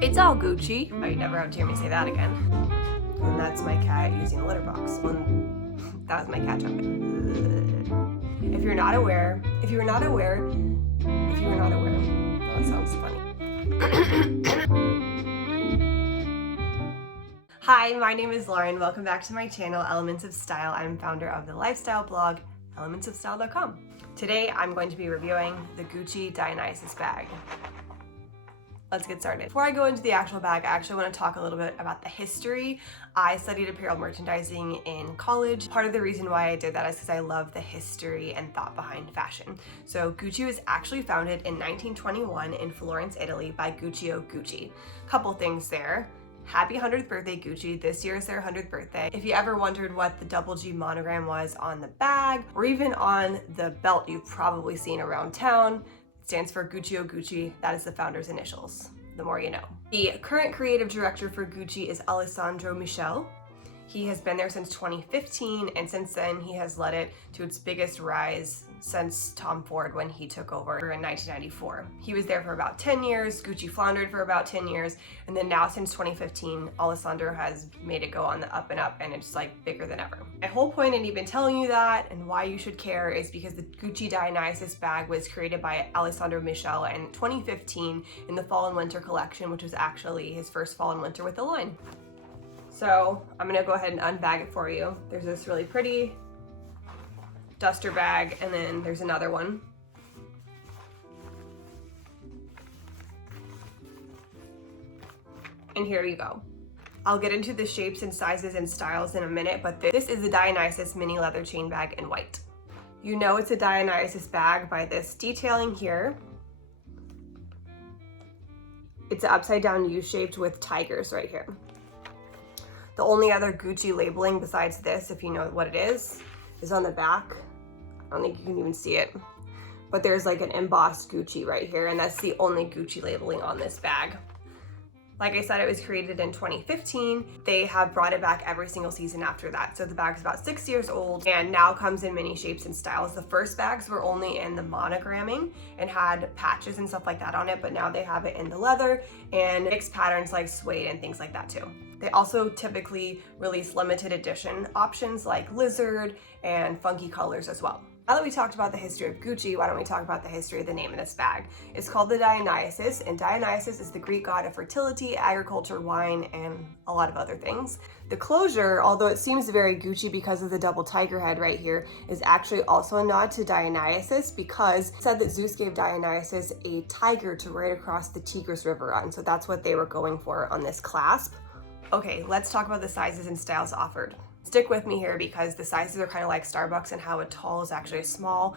It's all Gucci. Oh, you never have to hear me say that again. And that's my cat using a litter box. That was my cat jumping. If you're not aware, that sounds funny. Hi, my name is Lauren. Welcome back to my channel, Elements of Style. I'm founder of the lifestyle blog, elementsofstyle.com. Today, I'm going to be reviewing the Gucci Dionysus bag. Let's get started. Before I go into the actual bag, I actually want to talk a little bit about the history. I studied apparel merchandising in college. Part of the reason why I did that is because I love the history and thought behind fashion. So Gucci was actually founded in 1921 in Florence, Italy by Guccio Gucci. Couple things there. Happy 100th birthday, Gucci. This year is their 100th birthday. If you ever wondered what the double G monogram was on the bag or even on the belt you've probably seen around town, stands for Guccio Gucci. That is the founder's initials. The more you know. The current creative director for Gucci is Alessandro Michele. He has been there since 2015, and since then he has led it to its biggest rise since Tom Ford when he took over in 1994. He was there for about 10 years, Gucci floundered for about 10 years, and then now since 2015, Alessandro has made it go on the up and up, and it's like bigger than ever. My whole point in even telling you that and why you should care is because the Gucci Dionysus bag was created by Alessandro Michele in 2015 in the fall and winter collection, which was actually his first fall and winter with the line. So I'm gonna go ahead and unbag it for you. There's this really pretty duster bag, and then there's another one. And here you go. I'll get into the shapes and sizes and styles in a minute, but this is the Dionysus mini leather chain bag in white. You know it's a Dionysus bag by this detailing here. It's upside down U-shaped with tigers right here. The only other Gucci labeling besides this, if you know what it is on the back. I don't think you can even see it, but there's like an embossed Gucci right here, and that's the only Gucci labeling on this bag. Like I said, it was created in 2015. They have brought it back every single season after that. So the bag's about 6 years old and now comes in many shapes and styles. The first bags were only in the monogramming and had patches and stuff like that on it, but now they have it in the leather and mixed patterns like suede and things like that too. They also typically release limited edition options like lizard and funky colors as well. Now that we talked about the history of Gucci, why don't we talk about the history of the name of this bag? It's called the Dionysus, and Dionysus is the Greek god of fertility, agriculture, wine, and a lot of other things. The closure, although it seems very Gucci because of the double tiger head right here, is actually also a nod to Dionysus because it said that Zeus gave Dionysus a tiger to ride across the Tigris River on, so that's what they were going for on this clasp. Okay, let's talk about the sizes and styles offered. Stick with me here because the sizes are kind of like Starbucks and how a tall is actually a small.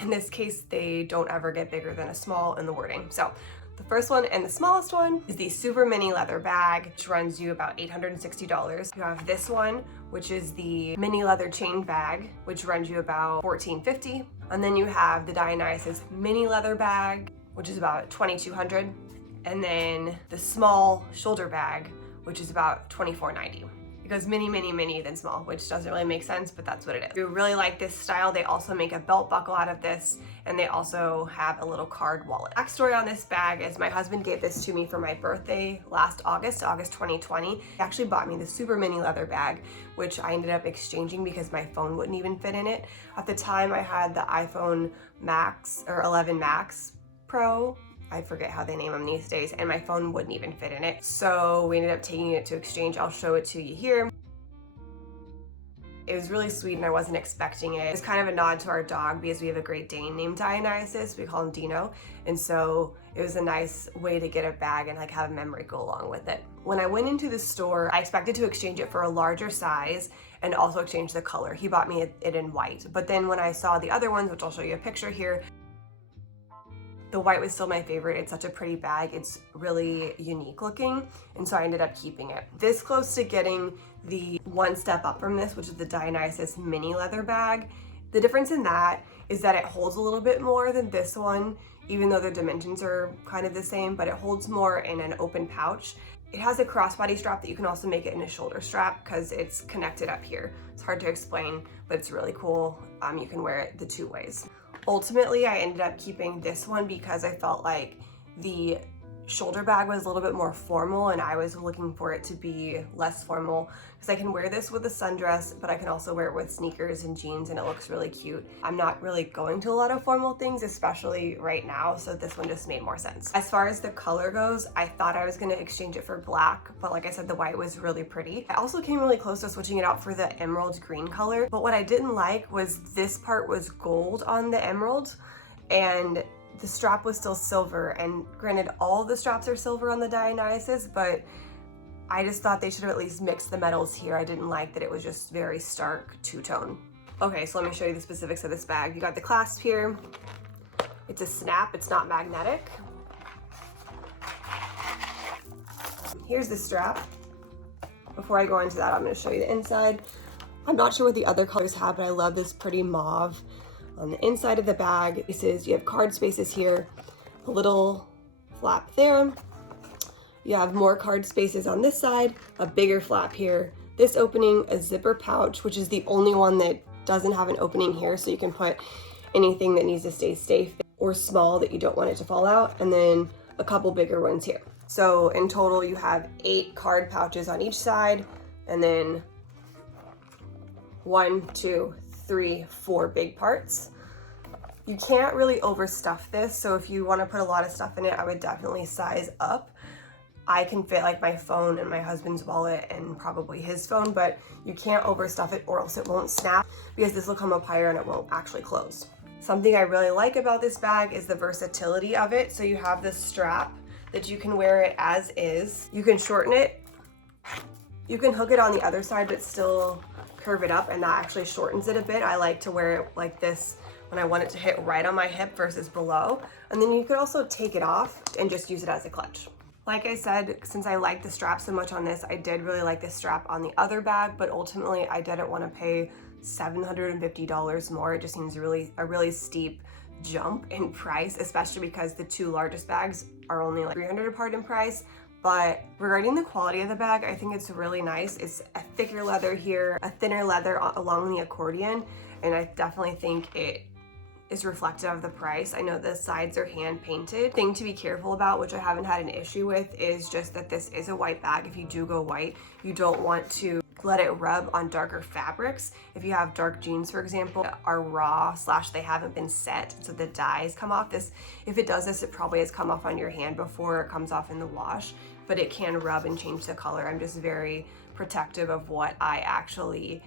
In this case, they don't ever get bigger than a small in the wording. So the first one and the smallest one is the super mini leather bag, which runs you about $860. You have this one, which is the mini leather chain bag, which runs you about $1450. And then you have the Dionysus mini leather bag, which is about $2200. And then the small shoulder bag, which is about $2490. It goes mini, mini, mini, then small, which doesn't really make sense, but that's what it is. If you really like this style, they also make a belt buckle out of this, and they also have a little card wallet. Backstory on this bag is my husband gave this to me for my birthday last August 2020. He actually bought me the super mini leather bag, which I ended up exchanging because my phone wouldn't even fit in it. At the time, I had the iPhone Max, or 11 Max Pro. I forget how they name them these days, and my phone wouldn't even fit in it. So we ended up taking it to exchange. I'll show it to you here. It was really sweet and I wasn't expecting it. It was kind of a nod to our dog because we have a Great Dane named Dionysus. We call him Dino. And so it was a nice way to get a bag and like have a memory go along with it. When I went into the store, I expected to exchange it for a larger size and also exchange the color. He bought me it in white. But then when I saw the other ones, which I'll show you a picture here, the white was still my favorite. It's such a pretty bag. It's really unique looking, and so I ended up keeping it. This close to getting the one step up from this, which is the Dionysus mini leather bag. The difference in that is that it holds a little bit more than this one, even though the dimensions are kind of the same, but it holds more in an open pouch. It has a crossbody strap that you can also make it in a shoulder strap because it's connected up here. It's hard to explain, but it's really cool. You can wear it the two ways. Ultimately, I ended up keeping this one because I felt like the shoulder bag was a little bit more formal, and I was looking for it to be less formal because I can wear this with a sundress, but I can also wear it with sneakers and jeans, and it looks really cute. I'm not really going to a lot of formal things, especially right now, so this one just made more sense. As far as the color goes, I thought I was going to exchange it for black, but like I said, the white was really pretty. I also came really close to switching it out for the emerald green color, but what I didn't like was this part was gold on the emerald, and the strap was still silver. And granted, all the straps are silver on the Dionysus, but I just thought they should have at least mixed the metals here. I didn't like that it was just very stark two-tone. Okay, so let me show you the specifics of this bag. You got the clasp here. It's a snap, it's not magnetic. Here's the strap. Before I go into that, I'm going to show you the inside. I'm not sure what the other colors have, but I love this pretty mauve. On the inside of the bag, you have card spaces here, a little flap there. You have more card spaces on this side, a bigger flap here, this opening, a zipper pouch, which is the only one that doesn't have an opening here, so you can put anything that needs to stay safe or small that you don't want it to fall out, and then a couple bigger ones here. So in total, you have 8 card pouches on each side, and then 1, 2, 3, 4 big parts. You can't really overstuff this, so if you want to put a lot of stuff in it, I would definitely size up. I can fit like my phone and my husband's wallet and probably his phone, but you can't overstuff it or else it won't snap, because this will come up higher and it won't actually close. Something I really like about this bag is the versatility of it. So you have this strap that you can wear it as is. You can shorten it. You can hook it on the other side but still curve it up, and that actually shortens it a bit. I like to wear it like this when I want it to hit right on my hip versus below. And then you could also take it off and just use it as a clutch. Like I said, since I like the strap so much on this, I did really like this strap on the other bag, but ultimately I didn't want to pay $750 more. It just seems a really steep jump in price, especially because the 2 largest bags are only like $300 apart in price. But regarding the quality of the bag, I think it's really nice. It's a thicker leather here, a thinner leather along the accordion, and I definitely think it is reflective of the price. I know the sides are hand painted. Thing to be careful about, which I haven't had an issue with, is just that this is a white bag. If you do go white, you don't want to let it rub on darker fabrics. If you have dark jeans, for example, are raw / they haven't been set, so the dyes come off. If it does this, it probably has come off on your hand before it comes off in the wash, but it can rub and change the color. I'm just very protective of what I actually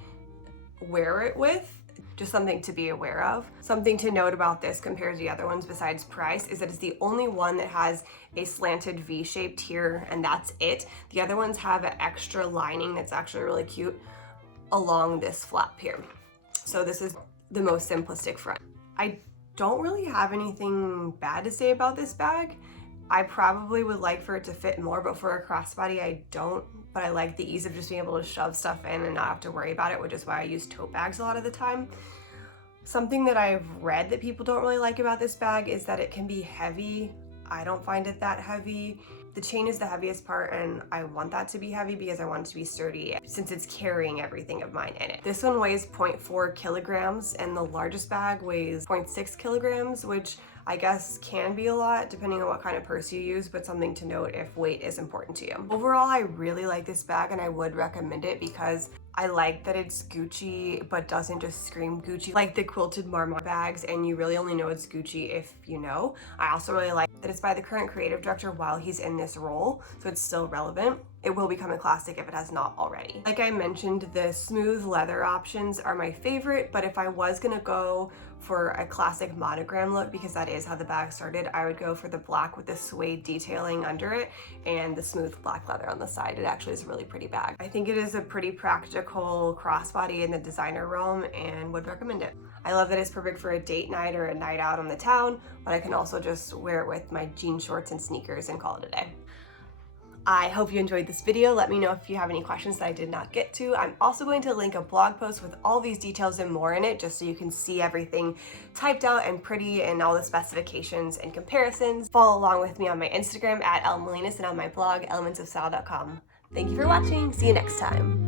wear it with. Just something to be aware of. Something to note about this compared to the other ones besides price is that it's the only one that has a slanted V-shaped here, and that's it. The other ones have an extra lining that's actually really cute along this flap here. So this is the most simplistic front. I don't really have anything bad to say about this bag. I probably would like for it to fit more, but for a crossbody, I don't. But I like the ease of just being able to shove stuff in and not have to worry about it, which is why I use tote bags a lot of the time. Something that I've read that people don't really like about this bag is that it can be heavy. I don't find it that heavy. The chain is the heaviest part, and I want that to be heavy because I want it to be sturdy since it's carrying everything of mine in it. This one weighs 0.4 kilograms and the largest bag weighs 0.6 kilograms, which I guess can be a lot depending on what kind of purse you use, but something to note if weight is important to you. Overall, I really like this bag and I would recommend it because I like that it's Gucci, but doesn't just scream Gucci like the quilted marmot bags, and you really only know it's Gucci if you know. I also really like that it's by the current creative director while he's in this role, so it's still relevant. It will become a classic if it has not already. Like I mentioned, the smooth leather options are my favorite, but if I was gonna go for a classic monogram look, because that is how the bag started, I would go for the black with the suede detailing under it and the smooth black leather on the side. It actually is a really pretty bag. I think it is a pretty practical crossbody in the designer realm and would recommend it. I love that it's perfect for a date night or a night out on the town, but I can also just wear it with my jean shorts and sneakers and call it a day. I hope you enjoyed this video. Let me know if you have any questions that I did not get to. I'm also going to link a blog post with all these details and more in it, just so you can see everything typed out and pretty and all the specifications and comparisons. Follow along with me on my Instagram @elmolinas and on my blog elementsofstyle.com. Thank you for watching. See you next time.